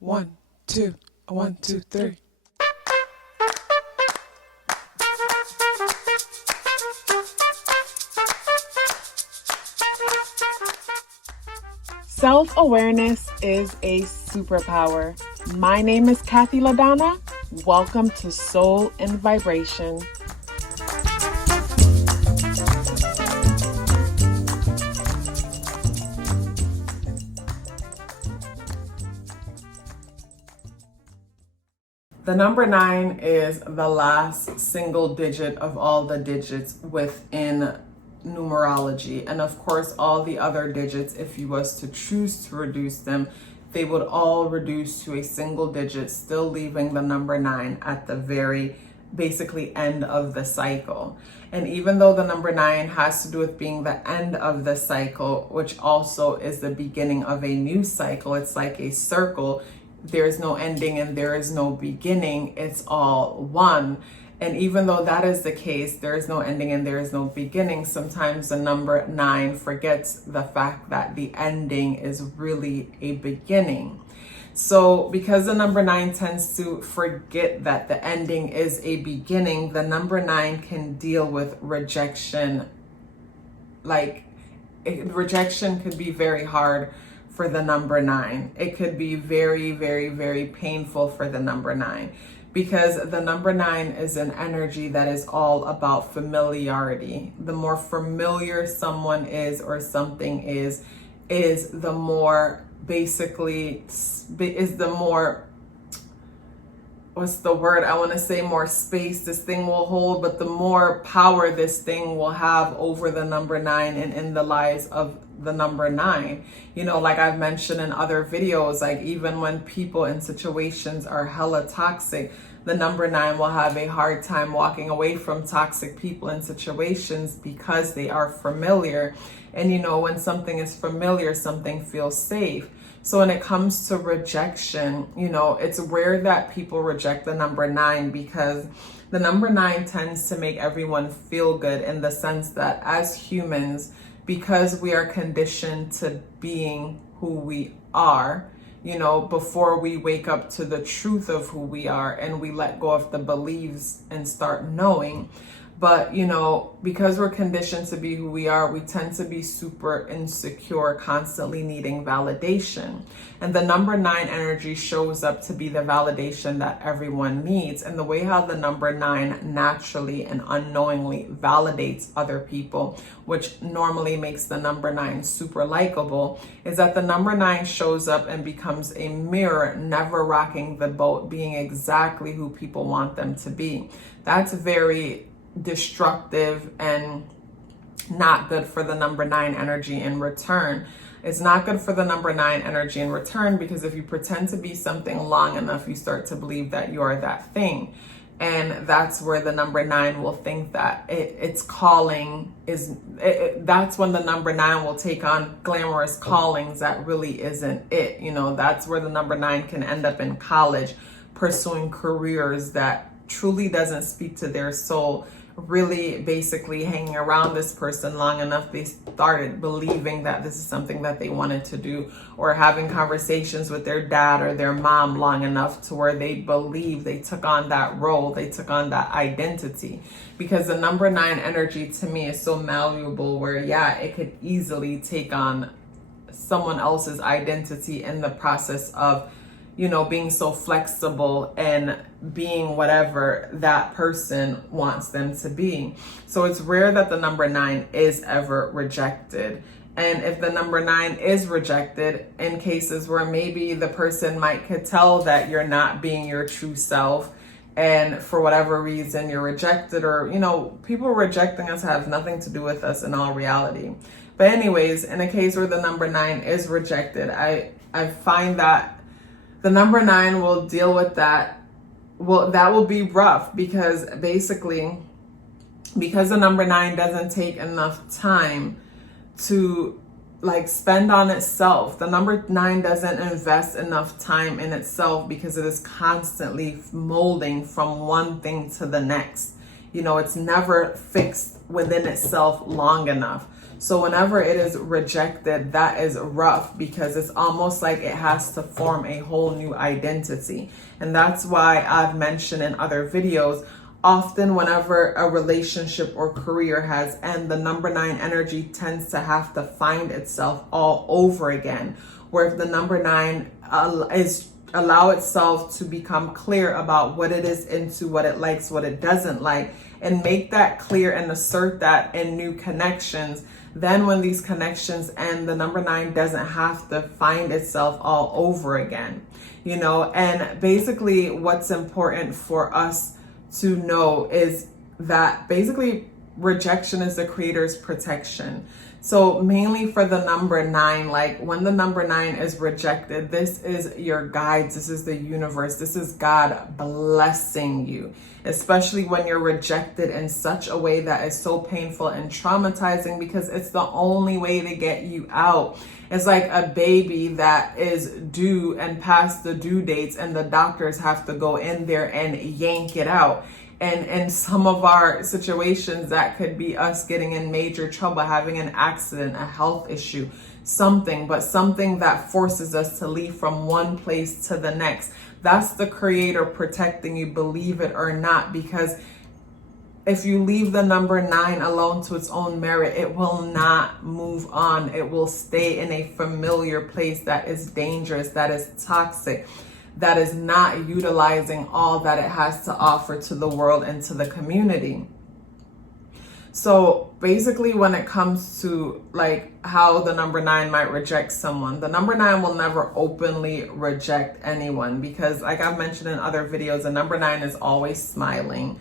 1, 2, 1, 2, 3. Self-awareness is a superpower. My name is KathyLaDonna. Welcome to Soul and Vibration. The number 9 is the last single digit of all the digits within numerology. And of course, all the other digits, if you was to choose to reduce them, they would all reduce to a single digit, still leaving the number 9 at the very basically end of the cycle. And even though the number 9 has to do with being the end of the cycle, which also is the beginning of a new cycle, it's like a circle. There's no ending and there is no beginning. It's all one. And even though that is the case, there is no ending and there is no beginning. Sometimes the number 9 forgets the fact that the ending is really a beginning. So because the number 9 tends to forget that the ending is a beginning, the number 9 can deal with rejection. Rejection could be very hard for the number 9. It could be very, very, very painful for the number 9 because the number 9 is an energy that is all about familiarity. The more familiar someone is or something is the more basically, is the more, what's the word? I want to say more space this thing will hold, but the more power this thing will have over the number 9 and in the lives of the number 9. You know, like I've mentioned in other videos, like even when people in situations are hella toxic, the number 9 will have a hard time walking away from toxic people and situations because they are familiar. And you know, when something is familiar, something feels safe. So when it comes to rejection, you know, it's rare that people reject the number 9 because the number 9 tends to make everyone feel good in the sense that as humans, because we are conditioned to being who we are, you know, before we wake up to the truth of who we are and we let go of the beliefs and start knowing. But, you know, because we're conditioned to be who we are, we tend to be super insecure, constantly needing validation. And the number 9 energy shows up to be the validation that everyone needs. And the way how the number 9 naturally and unknowingly validates other people, which normally makes the number 9 super likable, is that the number 9 shows up and becomes a mirror, never rocking the boat, being exactly who people want them to be. That's very destructive and not good for the number 9 energy in return. It's not good for the number 9 energy in return because if you pretend to be something long enough, you start to believe that you are that thing. And that's where the number 9 will think that its calling is, that's when the number 9 will take on glamorous callings that really isn't it. You know, that's where the number 9 can end up in college pursuing careers that truly doesn't speak to their soul. Really basically hanging around this person long enough, they started believing that this is something that they wanted to do, or having conversations with their dad or their mom long enough to where they believe they took on that role, they took on that identity. Because the number 9 energy to me is so malleable where, yeah, it could easily take on someone else's identity in the process of, you know, being so flexible and being whatever that person wants them to be. So it's rare that the number 9 is ever rejected. And if the number 9 is rejected, in cases where maybe the person could tell that you're not being your true self, and for whatever reason you're rejected, or, you know, people rejecting us have nothing to do with us in all reality. But anyways, in a case where the number 9 is rejected, I find that the number 9 will deal with that. Well, that will be rough because basically, because the number 9 doesn't take enough time to spend on itself. The number 9 doesn't invest enough time in itself because it is constantly molding from one thing to the next. You know, it's never fixed within itself long enough. So whenever it is rejected, that is rough because it's almost like it has to form a whole new identity. And that's why I've mentioned in other videos, often whenever a relationship or career has ended, the number 9 energy tends to have to find itself all over again. Where if the number 9 is allow itself to become clear about what it is into, what it likes, what it doesn't like, and make that clear and assert that in new connections, then when these connections end, the number 9 doesn't have to find itself all over again, you know. And basically what's important for us to know is that basically rejection is the creator's protection. So mainly for the number 9, like when the number 9 is rejected, this is your guides, this is the universe, this is God blessing you, especially when you're rejected in such a way that is so painful and traumatizing, because it's the only way to get you out. It's like a baby that is due and past the due dates, and the doctors have to go in there and yank it out. And in some of our situations, that could be us getting in major trouble, having an accident, a health issue, something that forces us to leave from one place to the next. That's the creator protecting you, believe it or not, because if you leave the number 9 alone to its own merit, it will not move on. It will stay in a familiar place that is dangerous, that is toxic, that is not utilizing all that it has to offer to the world and to the community. So basically when it comes to like how the number 9 might reject someone, the number 9 will never openly reject anyone, because like I've mentioned in other videos, the number 9 is always smiling,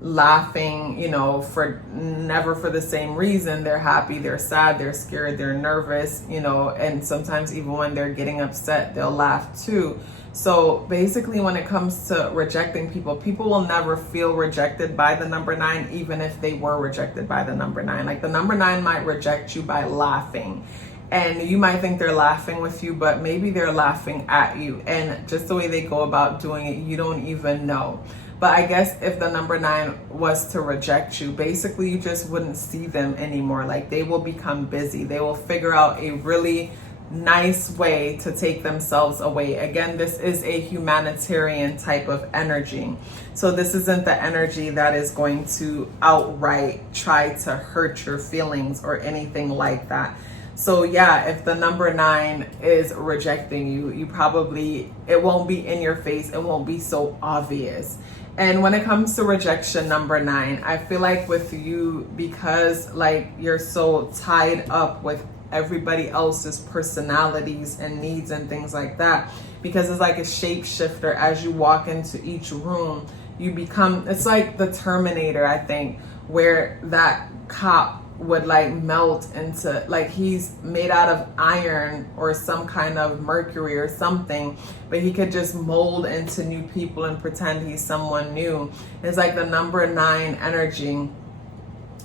laughing, you know, for never for the same reason. They're happy, they're sad, they're scared, they're nervous, you know, and sometimes even when they're getting upset, they'll laugh too. So basically when it comes to rejecting people, people will never feel rejected by the number 9, even if they were rejected by the number 9. Like the number 9 might reject you by laughing, and you might think they're laughing with you, but maybe they're laughing at you, and just the way they go about doing it, you don't even know. But I guess if the number 9 was to reject you, basically you just wouldn't see them anymore. Like they will become busy. They will figure out a really nice way to take themselves away. Again, this is a humanitarian type of energy. So this isn't the energy that is going to outright try to hurt your feelings or anything like that. So yeah, if the number 9 is rejecting you, it won't be in your face. It won't be so obvious. And when it comes to rejection number 9, I feel like with you, because like you're so tied up with everybody else's personalities and needs and things like that, because it's like a shapeshifter. As you walk into each room, you become, it's like the Terminator, I think, where that cop would like melt into, like he's made out of iron or some kind of mercury or something, but he could just mold into new people and pretend he's someone new. It's like the number 9 energy.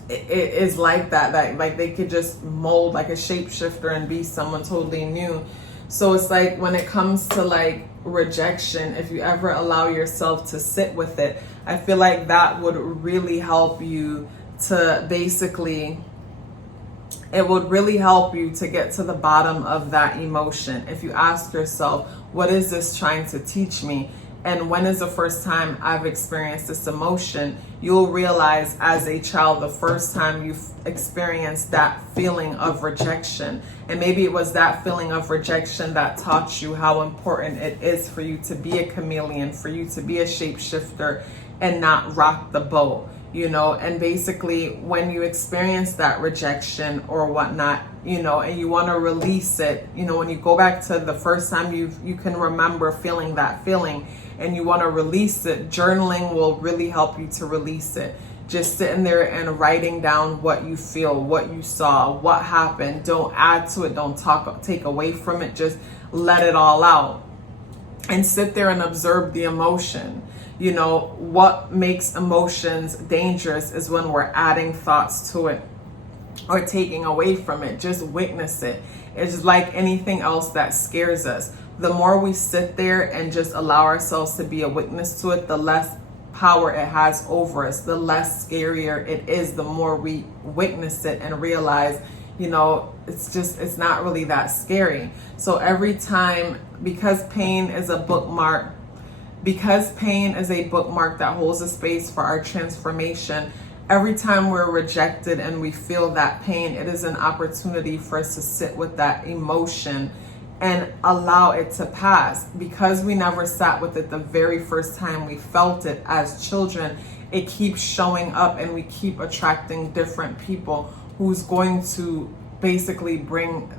It is like that like they could just mold like a shapeshifter and be someone totally new. So it's like when it comes to like rejection, if you ever allow yourself to sit with it, I feel like that would really help you to basically, it would really help you to get to the bottom of that emotion. If you ask yourself, what is this trying to teach me? And when is the first time I've experienced this emotion? You'll realize as a child, the first time you've experienced that feeling of rejection. And maybe it was that feeling of rejection that taught you how important it is for you to be a chameleon, for you to be a shapeshifter and not rock the boat, you know. And basically when you experience that rejection or whatnot, you know, and you want to release it, you know, when you go back to the first time you can remember feeling that feeling and you want to release it, journaling will really help you to release it. Just sitting there and writing down what you feel, what you saw, what happened. Don't add to it, don't take away from it, just let it all out and sit there and observe the emotion. You know, what makes emotions dangerous is when we're adding thoughts to it or taking away from it. Just witness it. It's like anything else that scares us. The more we sit there and just allow ourselves to be a witness to it, the less power it has over us, the less scarier it is, the more we witness it and realize, You know, it's not really that scary. So every time, because pain is a bookmark that holds a space for our transformation, every time we're rejected and we feel that pain, it is an opportunity for us to sit with that emotion and allow it to pass. Because we never sat with it the very first time we felt it as children, it keeps showing up, and we keep attracting different people who's going to basically bring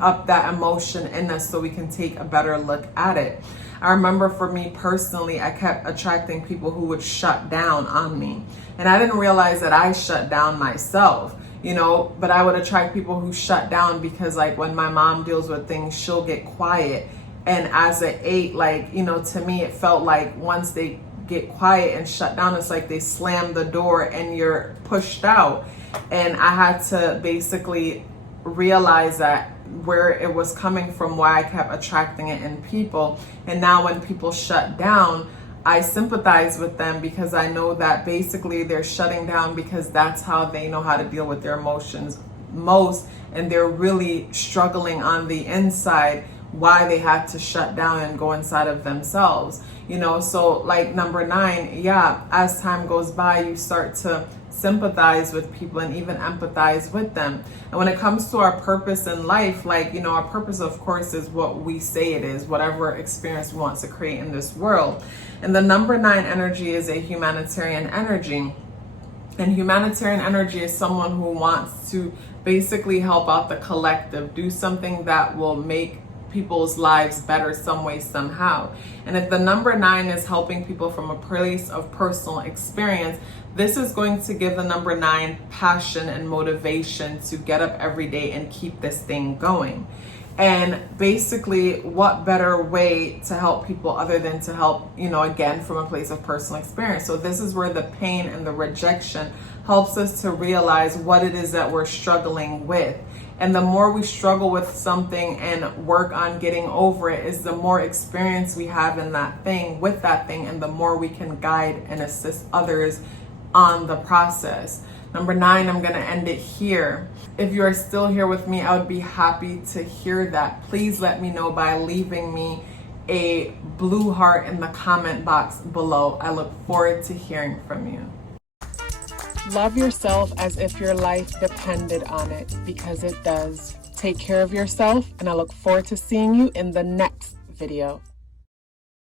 up that emotion in us so we can take a better look at it. I remember for me personally, I kept attracting people who would shut down on me. And I didn't realize that I shut down myself, you know, but I would attract people who shut down because, like, when my mom deals with things, she'll get quiet. And as an 8, like, you know, to me, it felt like once they get quiet and shut down, it's like they slam the door and you're pushed out. And I had to basically realize that where it was coming from, why I kept attracting it in people. And now when people shut down, I sympathize with them, because I know that basically they're shutting down because that's how they know how to deal with their emotions most, and they're really struggling on the inside why they had to shut down and go inside of themselves, you know. So like number 9, yeah, as time goes by, you start to sympathize with people and even empathize with them. And when it comes to our purpose in life, like, you know, our purpose, of course, is what we say it is, whatever experience we want to create in this world. And the number 9 energy is a humanitarian energy. And humanitarian energy is someone who wants to basically help out the collective, do something that will make people's lives better some way, somehow. And if the number 9 is helping people from a place of personal experience, this is going to give the number 9 passion and motivation to get up every day and keep this thing going. And basically, what better way to help people other than to help, you know, again, from a place of personal experience. So this is where the pain and the rejection helps us to realize what it is that we're struggling with. And the more we struggle with something and work on getting over it, is the more experience we have in that thing, with that thing, and the more we can guide and assist others on the process. Number 9, I'm going to end it here. If you are still here with me, I would be happy to hear that. Please let me know by leaving me a blue heart in the comment box below. I look forward to hearing from you. Love yourself as if your life depended on it, because it does. Take care of yourself, and I look forward to seeing you in the next video.